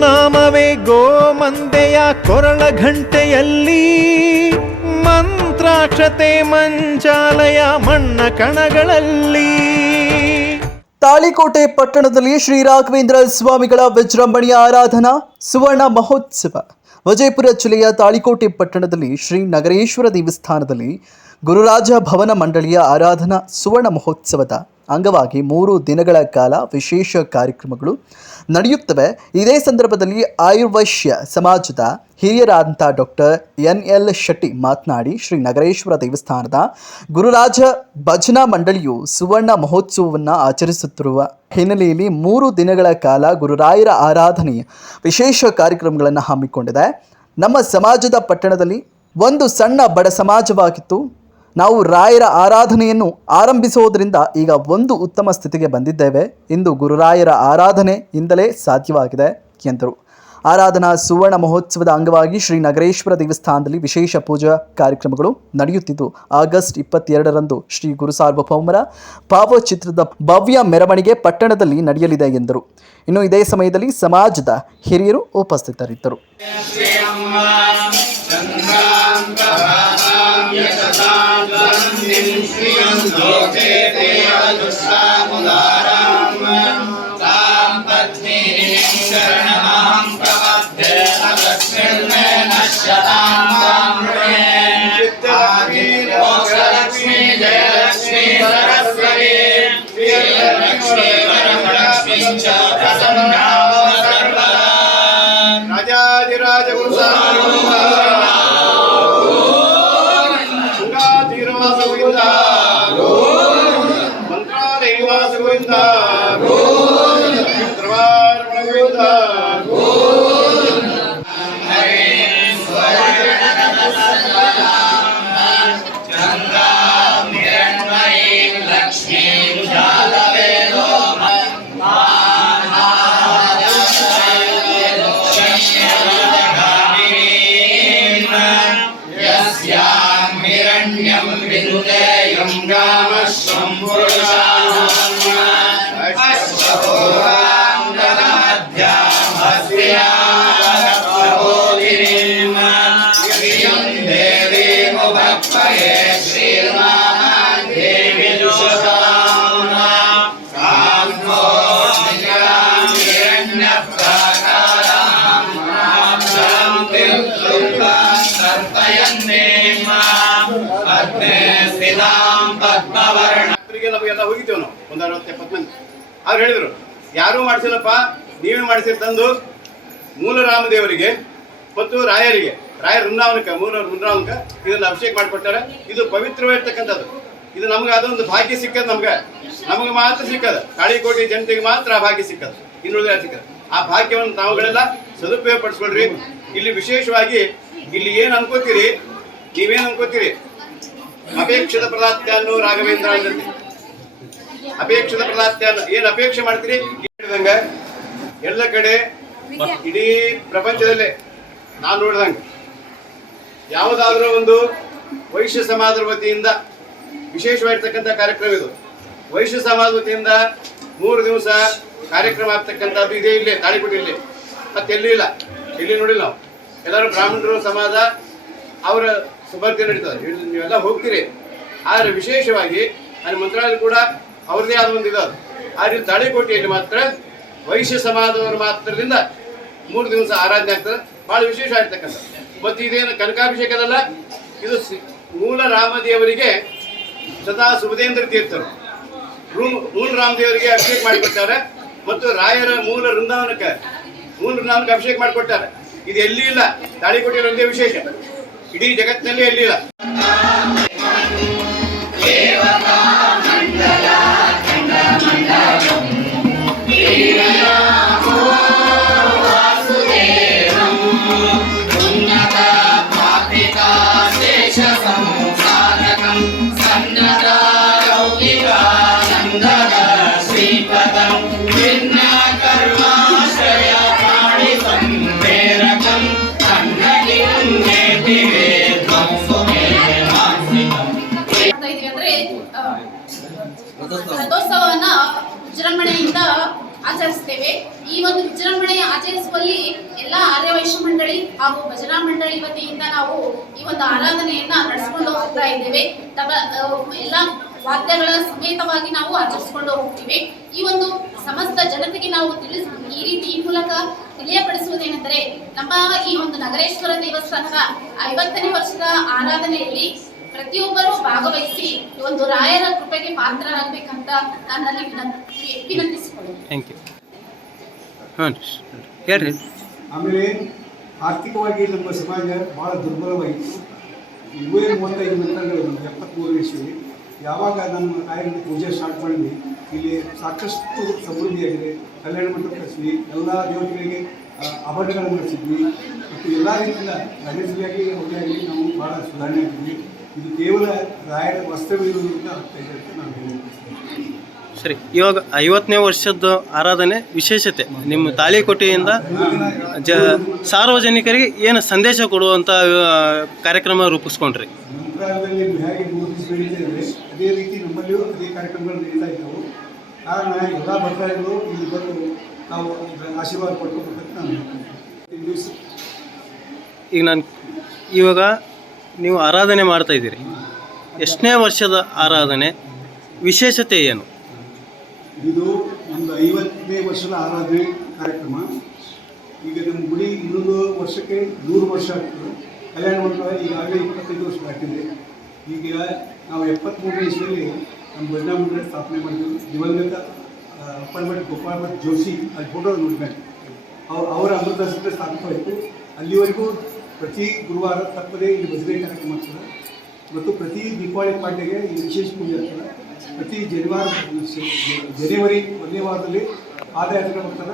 ಗುರುನಾಮವೇ ಗೋಮಂದೆಯ ಕೊರಳ ಘಂಟೆಯಲ್ಲಿ, ಮಂತ್ರಾಕ್ಷತೆ ಮಂಚಾಲಯ ಮಣ್ಣ ಕಣಗಳಲ್ಲಿ. ತಾಳಿಕೋಟೆ ಪಟ್ಟಣದಲ್ಲಿ ಶ್ರೀ ರಾಘವೇಂದ್ರ ಸ್ವಾಮಿಗಳ ವಿಜೃಂಭಣೆಯ ಆರಾಧನಾ ಸುವರ್ಣ ಮಹೋತ್ಸವ. ವಿಜಯಪುರ ಜಿಲ್ಲೆಯ ತಾಳಿಕೋಟೆ ಪಟ್ಟಣದಲ್ಲಿ ಶ್ರೀ ನಗರೇಶ್ವರ ದೇವಸ್ಥಾನದಲ್ಲಿ ಗುರುರಾಜ ಭವನ ಮಂಡಳಿಯ ಆರಾಧನಾ ಸುವರ್ಣ ಮಹೋತ್ಸವದ ಅಂಗವಾಗಿ 3 ದಿನಗಳ ಕಾಲ ವಿಶೇಷ ಕಾರ್ಯಕ್ರಮಗಳು ನಡೆಯುತ್ತವೆ. ಇದೇ ಸಂದರ್ಭದಲ್ಲಿ ಆಯುರ್ವೈಶ್ಯ ಸಮಾಜದ ಹಿರಿಯರಾದಂಥ ಡಾಕ್ಟರ್ NL ಶೆಟ್ಟಿ ಮಾತನಾಡಿ, ಶ್ರೀ ನಗರೇಶ್ವರ ದೇವಸ್ಥಾನದ ಗುರುರಾಜ ಭಜನಾ ಮಂಡಳಿಯು ಸುವರ್ಣ ಮಹೋತ್ಸವವನ್ನು ಆಚರಿಸುತ್ತಿರುವ ಹಿನ್ನೆಲೆಯಲ್ಲಿ 3 ದಿನಗಳ ಕಾಲ ಗುರುರಾಯರ ಆರಾಧನೆಯ ವಿಶೇಷ ಕಾರ್ಯಕ್ರಮಗಳನ್ನು ಹಮ್ಮಿಕೊಂಡಿದೆ. ನಮ್ಮ ಸಮಾಜದ ಪಟ್ಟಣದಲ್ಲಿ ಒಂದು ಸಣ್ಣ ಬಡ ಸಮಾಜವಾಗಿತ್ತು. ನಾವು ರಾಯರ ಆರಾಧನೆಯನ್ನು ಆರಂಭಿಸುವುದರಿಂದ ಈಗ ಒಂದು ಉತ್ತಮ ಸ್ಥಿತಿಗೆ ಬಂದಿದ್ದೇವೆ. ಇಂದು ಗುರುರಾಯರ ಆರಾಧನೆಯಿಂದಲೇ ಸಾಧ್ಯವಾಗಿದೆ ಎಂದರು. ಆರಾಧನಾ ಸುವರ್ಣ ಮಹೋತ್ಸವದ ಅಂಗವಾಗಿ ಶ್ರೀ ನಗರೇಶ್ವರ ದೇವಸ್ಥಾನದಲ್ಲಿ ವಿಶೇಷ ಪೂಜಾ ಕಾರ್ಯಕ್ರಮಗಳು ನಡೆಯುತ್ತಿದ್ದು, ಆಗಸ್ಟ್ 22ರಂದು ಶ್ರೀ ಗುರು ಸಾರ್ವಭೌಮರ ಭಾವಚಿತ್ರದ ಭವ್ಯ ಮೆರವಣಿಗೆ ಪಟ್ಟಣದಲ್ಲಿ ನಡೆಯಲಿದೆ ಎಂದರು. ಇನ್ನು ಇದೇ ಸಮಯದಲ್ಲಿ ಸಮಾಜದ ಹಿರಿಯರು ಉಪಸ್ಥಿತರಿದ್ದರು. ರಾಜಾಧಿರಾಜ ಗುರು ಗೋವಿಂದ, ಮಂತ್ರಾಲಯ ನಿವಾಸ ಗೋವಿಂದ, ದರ್ಬಾರ ಗೋವಿಂದ. ನಮಗೆಲ್ಲ ಹೋಗಿದ್ದೇವೆ ನಾವು 160-70 ಮಂದಿ. ಅವ್ರು ಹೇಳಿದ್ರು, ಯಾರೂ ಮಾಡಿಸಿಲ್ಲಪ್ಪ, ನೀವೇ ಮಾಡಿಸಿರ್ ತಂದು ಮೂಲ ರಾಮದೇವರಿಗೆ ಮತ್ತು ರಾಯರಿಗೆ, ರಾಯರ ವೃಂದಾವನಕ್ಕೆ, ಮೂಲ ವೃಂದಾವನಕ್ಕೆ ಇದನ್ನು ಅಭಿಷೇಕ ಮಾಡಿಕೊಟ್ಟಾರೆ. ಇದು ಪವಿತ್ರವಾಗಿರ್ತಕ್ಕಂಥದ್ದು. ಇದು ನಮ್ಗೆ ಅದೊಂದು ಭಾಗ್ಯ ಸಿಕ್ಕದು. ನಮಗೆ ಮಾತ್ರ ಸಿಕ್ಕದು. ತಾಳಿಕೋಟೆ ಜನತೆಗೆ ಮಾತ್ರ ಆ ಭಾಗ್ಯ ಸಿಕ್ಕದು, ಇನ್ನುಳಿದ ಸಿಕ್ಕದು. ಆ ಭಾಗ್ಯವನ್ನು ತಾವುಗಳೆಲ್ಲ ಸದುಪಯೋಗ ಪಡಿಸ್ಕೊಳ್ರಿ. ಇಲ್ಲಿ ವಿಶೇಷವಾಗಿ ಇಲ್ಲಿ ಏನು ಅನ್ಕೋತೀರಿ, ನೀವೇನು ಅನ್ಕೋತೀರಿ, ಅಪೇಕ್ಷಿತ ಪ್ರದಾತ್ಯಾನ್ನು ರಾಘವೇಂದ್ರ ಅಂದಂತೆ. ಅಪೇಕ್ಷಿತ ಪ್ರದಾತ್ಯಾನ್ನು ಏನು ಅಪೇಕ್ಷೆ ಮಾಡ್ತೀರಿ, ಹೇಳಿದಂಗೆ ಎಲ್ಲ ಕಡೆ ಇಡೀ ಪ್ರಪಂಚದಲ್ಲೇ ನಾನು ನೋಡಿದಂಗೆ ಯಾವುದಾದ್ರೂ ಒಂದು ವೈಶ್ಯ ಸಮಾಜದ ವತಿಯಿಂದ ವಿಶೇಷವಾಗಿರ್ತಕ್ಕಂಥ ಕಾರ್ಯಕ್ರಮ ಇದು. ವೈಶ್ಯ ಸಮಾಜ ವತಿಯಿಂದ 3 ದಿವಸ ಕಾರ್ಯಕ್ರಮ ಆಗ್ತಕ್ಕಂಥದ್ದು ಇದೇ ಇಲ್ಲೇ ತಾಳಿಕೋಟೆಯಲ್ಲಿ, ಮತ್ತೆಲ್ಲೂ ಇಲ್ಲ, ಎಲ್ಲಿ ನೋಡಿಲ್ಲ ನಾವು. ಎಲ್ಲರೂ ಬ್ರಾಹ್ಮಣರು ಸಮಾಜ ಅವರ ಸುಭರ್ತಿ ನಡೀತದೆ, ನೀವೆಲ್ಲ ಹೋಗ್ತೀರಿ. ಆದರೆ ವಿಶೇಷವಾಗಿ ಅಲ್ಲಿ ಮಂತ್ರಾಲಯ ಕೂಡ ಅವ್ರದ್ದೇ ಆದ ಒಂದು ಇದು. ಆದರೆ ತಾಳಿಕೋಟೆಯಲ್ಲಿ ಮಾತ್ರ ವೈಶ್ಯ ಸಮಾಜದವರು ಮಾತ್ರದಿಂದ 3 ದಿವಸ ಆರಾಧನೆ ಆಗ್ತದೆ. ಭಾಳ ವಿಶೇಷ ಆಗಿರ್ತಕ್ಕಂಥ. ಮತ್ತು ಇದೇನು ಕನಕಾಭಿಷೇಕದಲ್ಲ, ಇದು ಮೂಲ ರಾಮದೇವರಿಗೆ ಸದಾ ಸುಬುಧೇಂದ್ರ ತೀರ್ಥರು ಮೂಲ ರಾಮದೇವರಿಗೆ ಅಭಿಷೇಕ ಮಾಡಿಕೊಡ್ತಾರೆ. ಮತ್ತು ರಾಯರ ಮೂಲ ವೃಂದಾವನಕ್ಕೆ ಅಭಿಷೇಕ ಮಾಡಿಕೊಡ್ತಾರೆ. ಇದು ಎಲ್ಲಿ ಇಲ್ಲ, ತಾಳಿಕೋಟೆಯಲ್ಲಿ ಒಂದೇ ವಿಶೇಷ, ಇಡೀ ಜಗತ್ತಿನಲ್ಲಿ ಎಲ್ಲಿಲ್ಲ. ರಥೋತ್ಸವವನ್ನ ವಿಜೃಂಭಣೆಯಿಂದ ಆಚರಿಸ್ತೇವೆ. ಈ ಒಂದು ವಿಜೃಂಭಣೆ ಆಚರಿಸುವಲ್ಲಿ ಎಲ್ಲ ಆರ್ಯವೈಶ್ಯ ಮಂಡಳಿ ಹಾಗೂ ಭಜನಾ ಮಂಡಳಿ ವತಿಯಿಂದ ನಾವು ಈ ಒಂದು ಆರಾಧನೆಯನ್ನ ನಡೆಸಿಕೊಂಡು ಹೋಗ್ತಾ ಇದ್ದೇವೆ. ಎಲ್ಲ ವಾದ್ಯಗಳ ಸಮೇತವಾಗಿ ನಾವು ಆಚರಿಸಿಕೊಂಡು ಹೋಗ್ತೀವಿ. ಈ ಒಂದು ಸಮಸ್ತ ಜನತೆಗೆ ನಾವು ಈ ಮೂಲಕ ತಿಳಿಯಪಡಿಸುವುದೇನೆಂದರೆ, ನಮ್ಮ ಈ ಒಂದು ನಗರೇಶ್ವರ ದೇವಸ್ಥಾನದ 50ನೇ ವರ್ಷದ ಆರಾಧನೆಯಲ್ಲಿ ಪ್ರತಿಯೊಬ್ಬರೂ ಭಾಗವಹಿಸಿ ಈ ಒಂದು ರಾಯರ ಕೃಪೆಗೆ ಪಾತ್ರರಾಗಬೇಕಂತ ನನ್ನಲ್ಲಿ ವಿನಂತಿಸಿಕೊಳ್ಳುತ್ತೇನೆ. Thank you. ಹಾಂ ಹೇಳ್ರಿ. ಆಮೇಲೆ ಆರ್ಥಿಕವಾಗಿ ನಮ್ಮ ಸಮಾಜ ಭಾಳ ದುರ್ಬಲವಾಯಿತು. 35 ನಂತರ 73 ಇಸ್ವಿ ಯಾವಾಗ ನಮ್ಮ ರಾಯರಿಗೆ ಪೂಜೆ ಸ್ಟಾರ್ಟ್ ಮಾಡಿದ್ವಿ, ಇಲ್ಲಿ ಸಾಕಷ್ಟು ಸಮೃದ್ಧಿಯಾಗಿದೆ. ಕಲ್ಯಾಣ ಮಂಟಪ ಕಳಿಸಿದ್ವಿ, ಎಲ್ಲ ದೇವತೆಗಳಿಗೆ ಆಭರಣಗಳನ್ನು ನಡೆಸಿದ್ವಿ ಮತ್ತು ಎಲ್ಲ ರೀತಿಯಿಂದ ಗಣೇಶರಿಯಾಗಿ ಅವರಿಗಾಗಿ ನಾವು ಭಾಳ ಸುಧಾರಣೆ ಆಗಿದ್ವಿ. ಇದು ಕೇವಲ ರಾಯರ ವಾಸ್ತವ್ಯದಿಂದ ಆಗ್ತಾ ಇದೆ ಅಂತ ನಾನು ಹೇಳ್ತೀನಿ. ಸರಿ, ಇವಾಗ 50ನೇ ವರ್ಷದ ಆರಾಧನೆ ವಿಶೇಷತೆ ನಿಮ್ಮ ತಾಳಿಕೋಟೆಯಿಂದ ಸಾರ್ವಜನಿಕರಿಗೆ ಏನು ಸಂದೇಶ ಕೊಡುವಂಥ ಕಾರ್ಯಕ್ರಮ ರೂಪಿಸ್ಕೊಂಡ್ರಿ? ಮಂತ್ರಾಲಯದಲ್ಲಿ ಹೇಗೆ 3 ದಿವಸ ನಡೀತಾ ಇದೆ, ಅದೇ ರೀತಿ ನಮ್ಮಲ್ಲಿಯೂ ಅದೇ ಕಾರ್ಯಕ್ರಮಗಳು ನಡೀತಾ ಇದ್ದವು. ಕಾರಣ ಎಲ್ಲ ಭಕ್ತಾದಿಗಳು ಇಲ್ಲಿ ಬಂದು ನಾವು ಆಶೀರ್ವಾದ ಪಡ್ಕೋಬೇಕಂತ ನಾನು ಹೇಳ್ತೀನಿ. ದಿವಸ ಈಗ ಇವಾಗ ನೀವು ಆರಾಧನೆ ಮಾಡ್ತಾ ಇದ್ದೀರಿ, ಎಷ್ಟನೇ ವರ್ಷದ ಆರಾಧನೆ, ವಿಶೇಷತೆ ಏನು? ಇದು ಒಂದು 50ನೇ ವರ್ಷದ ಆರಾಧನೆ ಕಾರ್ಯಕ್ರಮ. ಈಗ ನಮ್ಮ ಗುಡಿ ಇನ್ನೊಂದು ವರ್ಷಕ್ಕೆ 100 ವರ್ಷ ಆಗ್ತದೆ. ಕಲ್ಯಾಣ ಮಂಟಪ ಈಗಾಗಲೇ 25 ವರ್ಷ ಆಗ್ತಿದೆ. ಈಗ ನಾವು 73ನೇ ಇಸ್ವಿಯಲ್ಲಿ ನಮ್ಮ ಭಜನಾ ಮಂಡಳಿ ಸ್ಥಾಪನೆ ಮಾಡಿದ್ವಿ. ದಿವಂಗತ ಅಪ್ಪಣ್ಣ ಗೋಪಾಲ ಭಟ್ ಜೋಶಿ ಅಲ್ಲಿ ಫೋಟೋ ನೋಡ್ಬೇಕು, ಅವರ ಅಮೃತಸರ ಸ್ಥಾಪಿತವಾಯಿತು. ಅಲ್ಲಿವರೆಗೂ ಪ್ರತಿ ಗುರುವಾರ ತಪ್ಪದೇ ಇಲ್ಲಿ ಭಜನೆ ಕಾರ್ಯಕ್ರಮ ಆಗ್ತದೆ ಮತ್ತು ಪ್ರತಿ ದೀಪಾವಳಿ ಪಾಡ್ಯಗೆ ಇಲ್ಲಿ ವಿಶೇಷ ಪೂಜೆ ಆಗ್ತದೆ. ಪ್ರತಿ ಜನವರಿ 1ನೇ ವಾರದಲ್ಲಿ ಪಾದಯಾತ್ರೆ ಬರ್ತಾರೆ.